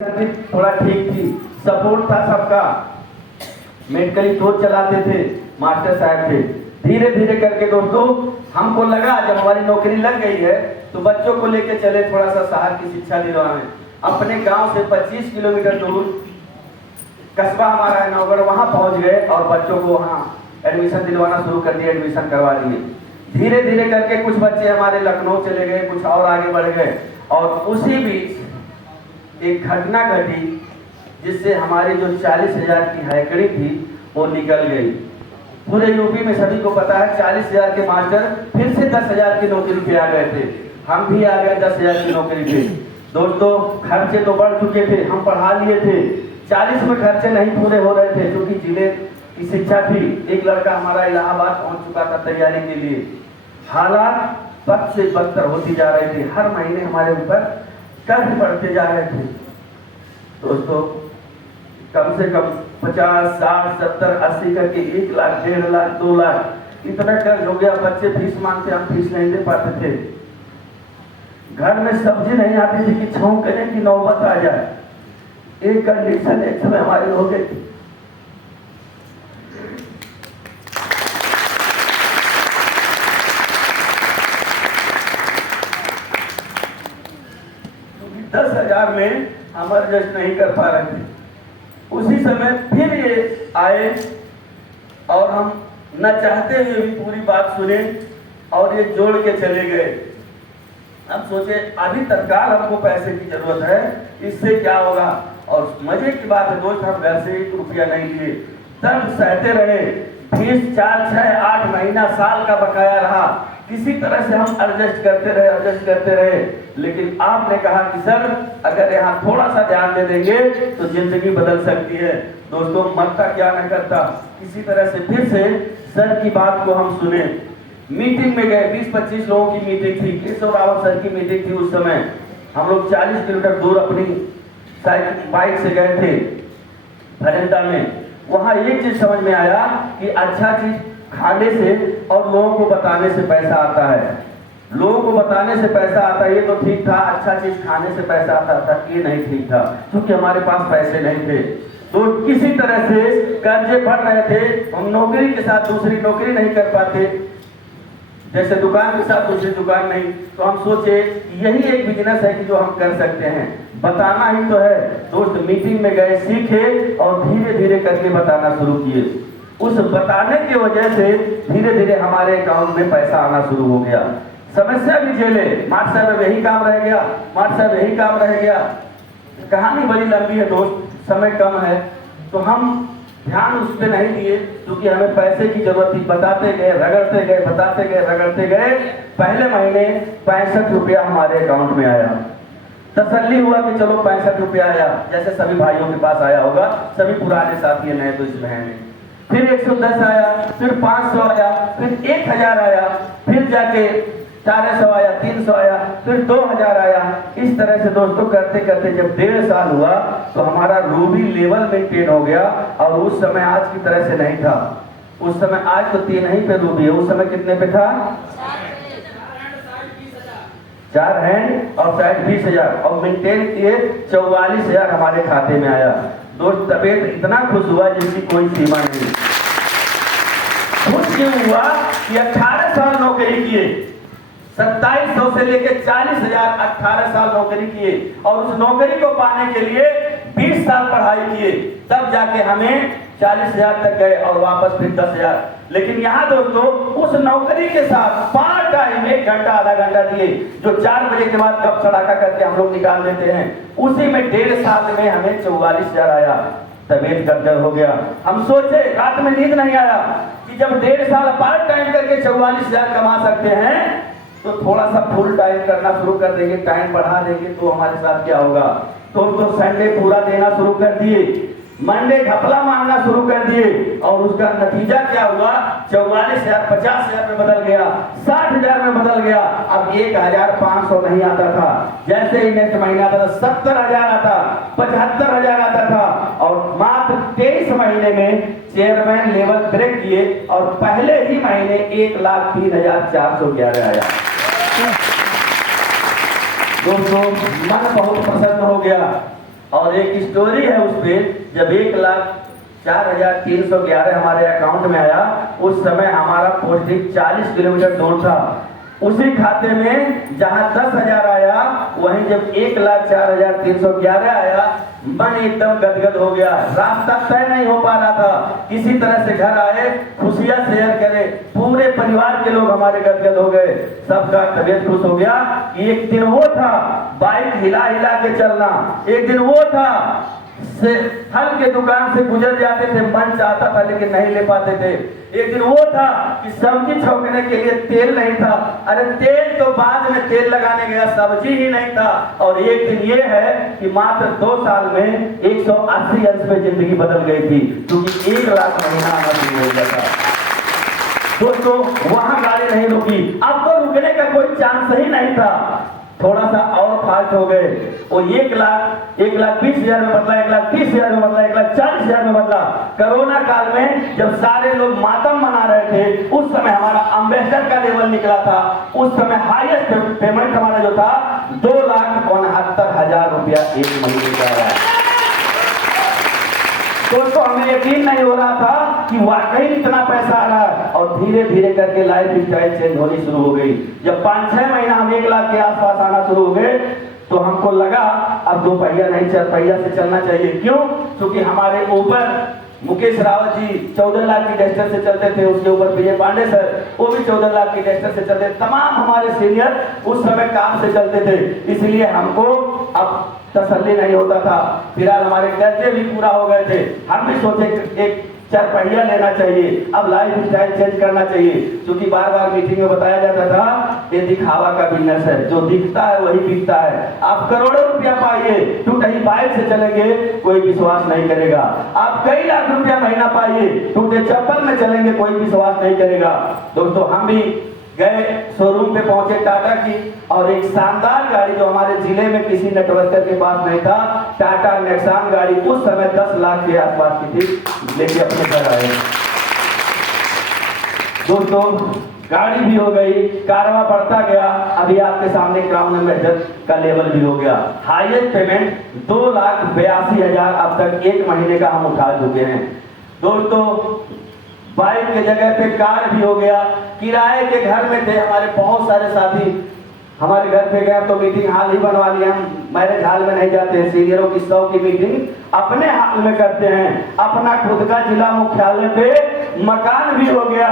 थोड़ा ठीक थी, सपोर्ट था सबका, मेडिकली स्टोर चलाते थे, मास्टर साहब थे। धीरे धीरे करके दोस्तों हमको लगा जब हमारी नौकरी लग गई है तो बच्चों को लेके चले थोड़ा सा शहर की शिक्षा दिलवाने। अपने गांव से 25 किलोमीटर दूर कस्बा हमारा है नौगढ़, वहां पहुंच गए और बच्चों को वहां एडमिशन दिलवाना शुरू कर दिया, एडमिशन करवा दिए। धीरे धीरे करके कुछ बच्चे हमारे लखनऊ चले गए, कुछ और आगे बढ़ गए, और उसी बीच एक घटना घटी जिससे हमारी जो 40,000 की हैकड़ी थी वो निकल गई। पूरे यूपी में सभी को पता है 40,000 के मास्टर फिर से 10,000 की नौकरी पे आ गए थे, हम भी आ गए 10,000 की नौकरी पे। दोस्तों खर्चे तो बढ़ चुके थे, हम पढ़ा लिए थे, 40 में खर्चे नहीं पूरे हो रहे थे क्योंकि जिले की शिक्षा थी। एक लड़का हमारा इलाहाबाद पहुंच चुका था तैयारी के लिए। हालात बद से बदतर होती जा रहे थे, हर महीने हमारे ऊपर कर्ज बढ़ते जा रहे थे। दोस्तों कम से कम 50, 60, 70, 80 करके 1 लाख, 1.5 लाख, 2 लाख इतना कर्ज हो गया। बच्चे फीस मांगते, हम फीस नहीं दे पाते थे। घर में सब्जी नहीं आती थी कि छौं करें कि नौबत आ जाए। एक कंडीशन एक समय हमारी हो गई थी, क्योंकि 10,000 में हम एडजस्ट नहीं कर पा रहे थे। उसी समय फिर ये आए और हम न चाहते हुए भी पूरी बात सुने और ये जोड़ के चले गए। हम सोचे अभी तत्काल हमको पैसे की जरूरत है, इससे क्या होगा। और मजे की बात है दोस्त, हम घर से 1 रुपया नहीं लिए, तब सहते रहे। फीस 4, 6, 8 महीना, साल का बकाया रहा, किसी तरह से हम एडजस्ट करते रहे। लेकिन आपने कहा कि सर अगर यहाँ थोड़ा सा ध्यान दे देंगे तो जिंदगी बदल सकती है। दोस्तों मरता क्या न करता, किसी तरह से फिर से सर की बात को हम सुने। मीटिंग में गए, 20-25 लोगों की मीटिंग थी, केशव रावत सर की मीटिंग थी। उस समय हम लोग 40 किलोमीटर दूर अपनी बाइक से गए थे फरेंदा में। वहां एक चीज समझ में आया कि अच्छा चीज खाने से और लोगों को बताने से पैसा आता है। लोगों को बताने से पैसा आता है, ये तो ठीक था। अच्छा चीज खाने से पैसा आता था, ये नहीं ठीक था, क्योंकि हमारे पास पैसे नहीं थे। तो किसी तरह से कर्जे बढ़ रहे थे, हम नौकरी के साथ दूसरी नौकरी नहीं कर पाते, जैसे दुकान के साथ दूसरी दुकान नहीं। तो हम सोचे यही एक बिजनेस है कि जो हम कर सकते हैं, बताना ही तो है। दोस्त मीटिंग में गए, सीखे और धीरे धीरे करके बताना शुरू किए। उस बताने की वजह से धीरे धीरे हमारे अकाउंट में पैसा आना शुरू हो गया। समस्या भी झेले, मास्टर साहब यही काम रह गया, मास्टर साहब यही काम रह गया। कहानी बड़ी लंबी है दोस्त, समय कम है, तो हम ध्यान उस पर नहीं दिए क्योंकि हमें पैसे की जरूरत थी। बताते गए, रगड़ते गए, बताते गए, रगड़ते गए। पहले महीने 65 रुपया हमारे अकाउंट में आया। तसल्ली हुआ कि चलो 65 रुपया आया, जैसे सभी भाइयों के पास आया होगा, सभी पुराने साथी नए तो इसमें है नहीं। फिर 110 आया, फिर 500 आया, फिर 1000 आया, फिर जाके 400 आया, 300 आया, फिर 2000 आया। इस तरह से दोस्तों करते करते जब 1.5 साल हुआ तो हमारा रूबी लेवल मेंटेन हो गया। और उस समय आज की तरह से नहीं था। उस समय, आज तो 3 ही पे रूबी है, उस समय कितने पे था? 4 हैंड और साइड 20,000 और मेंटेन किए 44,000 हमारे खाते में आया। दोस्त तबीयत इतना खुश हुआ जिसकी कोई सीमा नहीं। खुश क्यों हुआ कि 18 साल नौकरी किए, 2700 से लेके 40,000, 18 साल नौकरी किए और उस नौकरी को पाने के लिए 20 साल पढ़ाई किए, तब जाके हमें 40,000 तक गए और वापस फिर 10,000। लेकिन यहाँ दोस्तों उस नौकरी के साथ पार्ट टाइम 1 घंटा, आधा घंटा दिए, जो 4 बजे के बाद कब सड़ाका करके हम लोग निकाल देते हैं, उसी में 1.5 साल में हमें 44,000 आया। तबीयत गड़बड़ हो गया। हम सोचे, रात में नींद नहीं आया कि जब 1.5 साल पार्ट टाइम करके 44,000 कमा सकते हैं तो थोड़ा सा फुल टाइम करना शुरू कर देंगे, टाइम बढ़ा देंगे तो हमारे साथ क्या होगा। तो संडे पूरा देना शुरू कर दिए, मंडे घपला मांगना शुरू कर दिए और उसका नतीजा क्या हुआ? 44,000 50,000 में बदल गया, 60,000 में बदल गया। अब 1,500 नहीं आता था, जैसे ही नेक्स्ट महीना आता था 70,000 आता, 75,000 आता था। और मात्र 23 महीने में चेयरमैन लेवल ब्रेक किए और पहले ही महीने 1,03,411 आया। दोस्तों मन बहुत प्रसन्न हो गया। और एक स्टोरी है उस पे, जब 1,04,311 हमारे अकाउंट में आया, उस समय हमारा पोस्टिंग 40 किलोमीटर दूर था। उसी खाते में जहां 10,000 आया, वहीं जब 1,04,311 आया, मन एकदम गदगद हो गया। रास्ता तय नहीं हो पा रहा था, किसी तरह से घर आए, खुशियां शेयर करे, पूरे परिवार के लोग हमारे गदगद हो गए, सबका तबीयत खुश हो गया। कि एक दिन वो था बाइक हिला हिला के चलना, एक दिन वो था से फल के दुकान से गुजर जाते थे, मन चाहता था लेकिन नहीं ले पाते थे। एक दिन वो था कि सब्जी छौंकने के लिए तेल नहीं था, अरे तेल तो बाद में तेल लगाने गया, सब्जी ही नहीं था। और एक दिन ये है कि मात्र 2 साल में 180 अंश पे जिंदगी बदल गई थी, क्योंकि 1 लाख महीना आना हो गया था। दोस्तों वहां गाड़ी नहीं रुकी, अब तो रुकने का कोई चांस ही नहीं था। थोड़ा सा और फास्ट हो गए, वो 1,20,000 में बदला, 1,30,000 में बदला, 1,40,000 में बदला। कोरोना काल में जब सारे लोग मातम मना रहे थे, उस समय हमारा एम्बेसडर का लेवल निकला था। उस समय हाईएस्ट पेमेंट हमारा जो था 2,69,000 रुपया 1 महीने का है। दोस्तों हमें यकीन नहीं हो रहा था कि वाकई इतना पैसा आ रहा है, और धीरे धीरे करके लाइफ स्टाइल चेंज होनी शुरू हो गई। जब 5-6 महीना हम 1 लाख के आसपास आना शुरू हो गए, तो हमको लगा अब 2 पहिया नहीं 4 पहिया से चलना चाहिए। क्यों? क्योंकि हमारे ऊपर मुकेश रावत जी 14 लाख की डस्टर से चलते थे, उसके ऊपर विजय पांडे सर, वो भी 14 लाख की डस्टर से चलते। तमाम हमारे सीनियर उस समय काम से चलते थे, इसलिए हमको अब तसल्ली नहीं होता था। फिलहाल हमारे कर्जे भी पूरा हो गए थे, हम भी सोचे एक 4 पहिया लेना चाहिए, अब लाइफ स्टाइल चेंज करना चाहिए। क्योंकि बार बार मीटिंग में बताया जाता था ये दिखावा का बिजनेस है, जो दिखता है वही बिकता है। आप करोड़ों रुपया पाइए, टूटी बाइक से चलेंगे कोई विश्वास नहीं करेगा। आप कई लाख रुपया महीना पाइए, टूटे चप्पल में चलेंगे कोई विश्वास नहीं करेगा। दोस्तों हम भी गए, शोरूम पे पहुंचे टाटा की, और एक शानदार गाड़ी जो हमारे जिले में किसी नेटवर्कर के पास नहीं था, टाटा नेक्सॉन गाड़ी उस समय 10 लाख के आसपास की थी, लेके अपने घर आए। दोस्तों गाड़ी भी हो गई, कारवा बढ़ता गया, अभी आपके सामने क्राउन एम्बेसडर का लेवल भी हो गया। हाईएस्ट पेमेंट 2,82,000 अब तक 1 महीने का हम उठा चुके हैं। दोस्तों बाइक के जगह पे कार भी हो गया। किराए के घर में थे हमारे बहुत सारे साथी, हमारे घर पे गए तो मीटिंग हाल ही बनवा लिया। हम मैरिज हाल में नहीं जाते हैं, सीनियरों की 100 की मीटिंग अपने हाल में करते हैं। अपना खुद का जिला मुख्यालय पे मकान भी हो गया।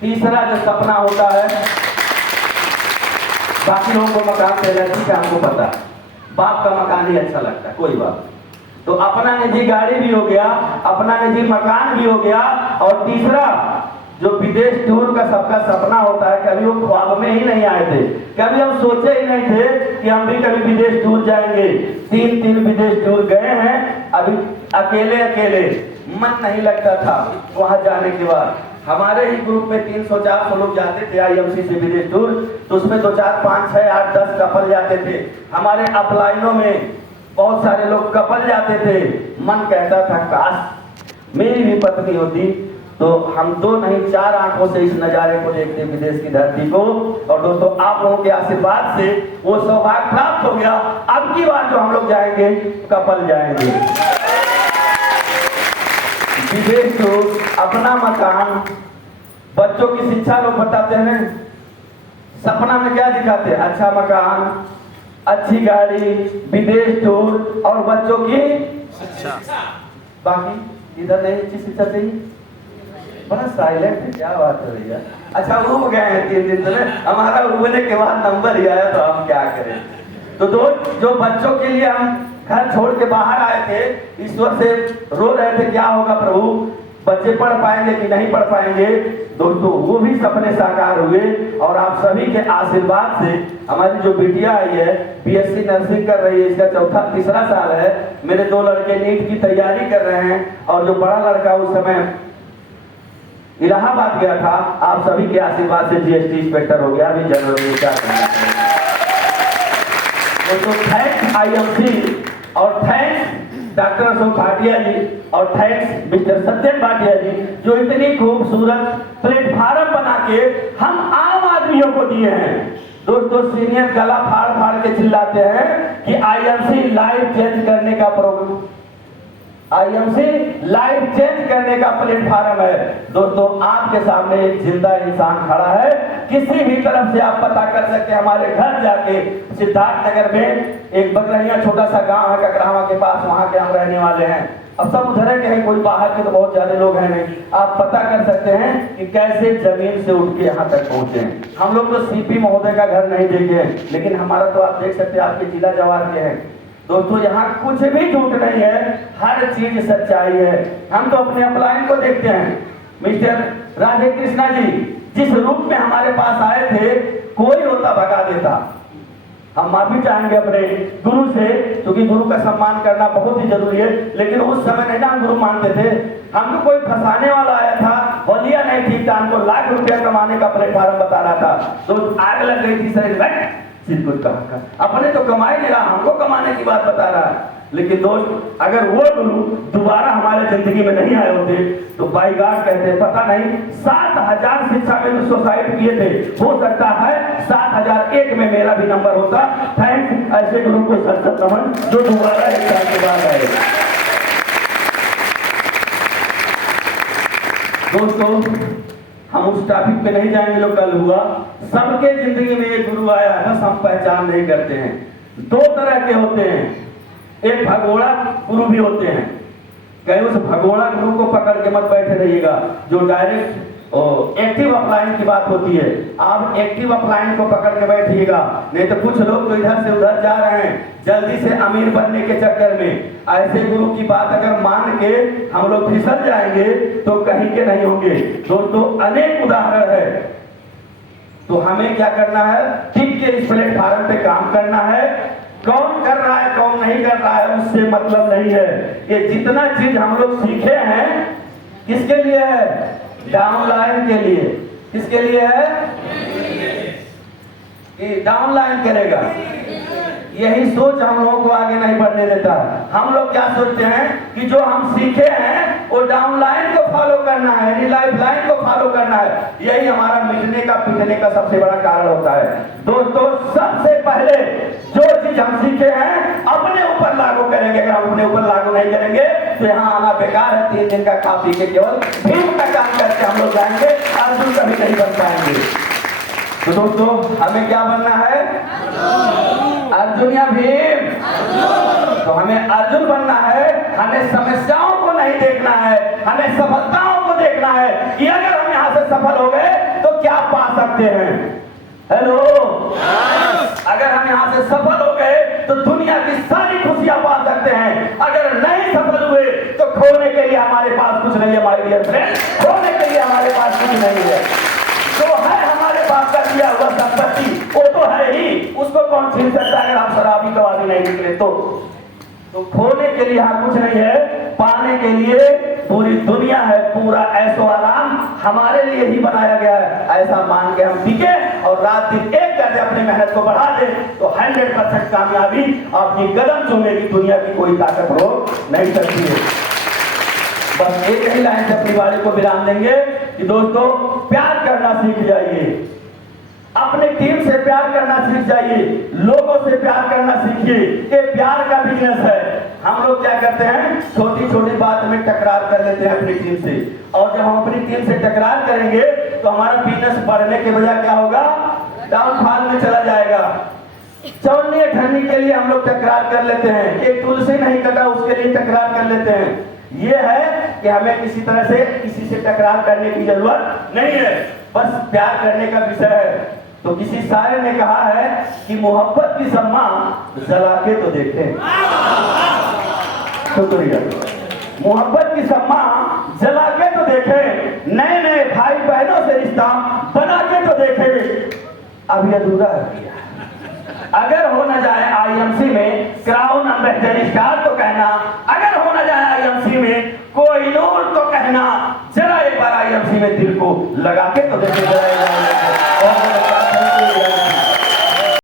तीसरा जो सपना होता है, बाकी लोगों को मकान दे रहे थे, हमको पता बाप का मकान ही अच्छा लगता है, कोई बात। तो अपना निजी गाड़ी भी हो गया, अपना निजी मकान भी हो गया। और तीसरा जो विदेश टूर का सबका सपना होता है, कभी वो ख्वाब में ही नहीं आए थे, कभी हम सोचे ही नहीं थे कि हम भी कभी विदेश टूर जाएंगे। 3 विदेश टूर गए हैं, अभी अकेले मन नहीं लगता था वहां जाने के बाद। हमारे ही ग्रुप में 300-400 लोग जाते थे आईएमसी से विदेश टूर, तो उसमें 2, 4, 5, 6, 8, 10 कपल जाते थे। हमारे अपलाइनों में बहुत सारे लोग कपल जाते थे। मन कहता था काश मेरी भी पत्नी होती, तो हम 2 नहीं 4 आंखों से इस नजारे को देखते विदेश की धरती को। और दोस्तों आप लोगों के आशीर्वाद से वो सौभाग्य प्राप्त हो गया। अब की बार जो हम लोग जाएंगे कपल जाएंगे विदेश टूर, अपना मकान, बच्चों की शिक्षा। लोग बताते हैं सपना में क्या दिखाते हैं, अच्छा मकान, अच्छी गाड़ी, विदेश टूर और बच्चों की शिक्षा। बाकी इधर नहीं अच्छी शिक्षा चाहिए, बड़ा साइलेंट है, क्या बात हो रही है। अच्छा उब गए हैं 3 दिन से, हमारा उबने के बाद नंबर ही आया, तो हम क्या करें। तो दोस्त जो बच्चों के लिए हम घर छोड़ के बाहर आए थे, ईश्वर से रो रहे थे क्या होगा प्रभु, बच्चे पढ़ पाएंगे कि नहीं पढ़ पाएंगे। दोस्तों वो भी सपने साकार हुए, और आप सभी के आशीर्वाद से हमारी जो बिटिया आई है बीएससी नर्सिंग कर रही है, इसका तीसरा साल है। मेरे 2 लड़के नीट की तैयारी कर रहे हैं, और जो बड़ा लड़का उस समय इलाहाबाद गया था, आप सभी के आशीर्वाद से जीएसटी इंस्पेक्टर हो गया अभी जनवरी में। तो थैंक्स आईएमसी, और थैंक्स डॉक्टर अशोक भाटिया जी, और थैंक्स मिस्टर सत्यन भाटिया जी, जो इतनी खूबसूरत प्लेटफार्म बना के हम आम आदमियों को दिए हैं। दोस्तों सीनियर गला फाड़ फाड़ के चिल्लाते हैं कि आईएमसी लाइफ चेंज करने का प्रोग्राम, आईएमसी लाइफ चेंज करने का प्लेटफॉर्म है। दोस्तों आपके सामने एक जिंदा इंसान खड़ा है, किसी भी तरफ से आप पता कर सकते हैं। हमारे घर जाके सिद्धार्थ नगर में एक बगरहिया छोटा सा गांव है ककरावा के पास, वहां के हम रहने वाले हैं। अब सब उधर के हैं, कोई बाहर के तो बहुत ज्यादा लोग हैं नहीं। आप पता कर सकते हैं कि कैसे जमीन से उठ के यहाँ तक पहुंचे हैं। हम लोग तो सीपी महोदय का घर नहीं देखे हैं, लेकिन हमारा तो आप देख सकते हैं, आपके जिला जवार के हैं। दोस्तों यहाँ कुछ भी झूठ नहीं है, हर चीज सच्चाई है। हम तो अपने अपलाइन को देखते हैं। मिस्टर राधे कृष्णा जी जिस रूप में हमारे पास आए थे, कोई होता भगा देता। हम माफी चाहेंगे अपने गुरु से, क्योंकि गुरु का सम्मान करना बहुत ही जरूरी है। लेकिन उस समय नहीं ना हम गुरु मानते थे, हमको कोई फंसाने वाला आया था, होलिया नहीं ठीक था, हमको लाख रुपया कमाने का प्लेटफॉर्म बता रहा था, तो आग लग गई थी शरीर कुछ कहा अपने तो कमाई नहीं रहा, हमको कमाने की बात बता रहा है। लेकिन दोस्त अगर वो गुरु दोबारा हमारे जिंदगी में नहीं आए होते तो बाई गॉड कहते पता नहीं 7000 शिक्षा में जो सुसाइड किए थे, हो सकता है 7001 में मेरा भी नंबर होता। थैंक्स ऐसे गुरु को सर नमन जो दोबारा एक साल के बाद आए। दोस्तों हम उस टॉपिक पे नहीं जाएंगे जो कल हुआ। सबके जिंदगी में एक गुरु आया है, बस हम पहचान नहीं करते हैं। दो तरह के होते हैं, एक भगोड़ा गुरु भी होते हैं। कहीं उस भगोड़ा गुरु को पकड़ के मत बैठे रहिएगा, जो डायरेक्ट एक्टिव अपलाइन की बात होती है। आप एक्टिव अपलाइन को पकड़ के बैठिएगा, नहीं तो कुछ लोग तो इधर से उधर जा रहे हैं जल्दी से अमीर बनने के चक्कर में। ऐसे गुरु की बात अगर मान के हम लोग फिसल जाएंगे तो कहीं के नहीं होंगे। दोस्तों अनेक उदाहरण है, तो हमें क्या करना है, टिक के इस प्लेटफॉर्म पे काम करना है। कौन कर रहा है कौन नहीं कर रहा है उससे मतलब नहीं है। ये जितना चीज हम लोग सीखे हैं किसके लिए है, डाउनलाइन के लिए। किसके लिए है, कि डाउनलाइन करेगा। यही सोच हम लोगों को आगे नहीं बढ़ने देता। हम लोग क्या सोचते हैं कि जो हम सीखे हैं वो डाउनलाइन को फॉलो करना है, यानी लाइफ लाइन को फॉलो करना है। यही हमारा मिटने का पिटने का सबसे बड़ा कारण होता है। दोस्तों सबसे पहले जो चीज हम सीखे हैं अपने ऊपर लागू करेंगे। अगर हम अपने ऊपर लागू नहीं करेंगे तो यहाँ आना बेकार है। 3 दिन का खा पी के केवल भीम का काम करके हम लोग जाएंगे, अर्जुन कभी नहीं बन पाएंगे। तो दोस्तों हमें क्या बनना है, अर्जुन या भीम। तो हमें अर्जुन बनना है। हमें समस्याओं को नहीं देखना है, हमें सफलताओं को देखना है कि अगर हम यहाँ से सफल हो गए तो क्या पा सकते हैं। हेलो, अगर हम यहाँ से सफल हो गए तो दुनिया की सारी खुशियां पा सकते हैं। अगर नहीं सफल हुए तो खोने के लिए हमारे पास कुछ नहीं है। माय डियर फ्रेंड, खोने के लिए हमारे पास कुछ नहीं है। जो है हमारे पास का दिया हुआ संपत्ति वो तो है ही, उसको कौन छीन सकता है। अगर हम शराबी कवाबी नहीं निकले तो खोने के लिए यहाँ कुछ नहीं है, पाने के लिए पूरी दुनिया है। पूरा ऐशो आराम हमारे लिए ही बनाया गया है। ऐसा मान के हम टिके और रात दिन एक करके अपनी मेहनत को बढ़ा दे तो 100% कामयाबी आपकी कदम चूमेगी। दुनिया की कोई ताकत रोक नहीं सकती है। बस एक ही लाइन से अपनी वाणी को विराम देंगे कि दोस्तों प्यार करना सीख जाइए, अपने टीम से प्यार करना सीख जाइए, लोगों से प्यार करना सीखिए। ये प्यार का बिजनेस है। हम लोग क्या करते हैं, छोटी छोटी बात में टकरार कर लेते हैं अपनी टीम से, और जब हम अपनी टीम से टकरार करेंगे तो हमारा बिजनेस बढ़ने के बजाय क्या होगा, डाउनफॉल में चला जाएगा। चौनी ठंडी के लिए हम लोग टकरार कर लेते हैं, एक तुलसी नहीं कटा उसके लिए टकरार कर लेते हैं। ये है कि हमें किसी तरह से किसी से टकरार करने की जरूरत नहीं है, बस प्यार करने का विषय है। तो किसी शायर ने कहा है कि मोहब्बत की शम्मा जला के तो देखें। शुक्रिया। मोहब्बत की शम्मा जला के तो देखें, नए नए भाई बहनों से रिश्ता बना के तो देखें। अभी अधूरा है। अगर हो न जाए आईएमसी में क्राउन एम्बेसडर स्टार तो कहना, अगर हो न जाए आईएमसी में कोहिनूर तो कहना। जरा एक बार आईएमसी में दिल को लगा के तो देखे जरा।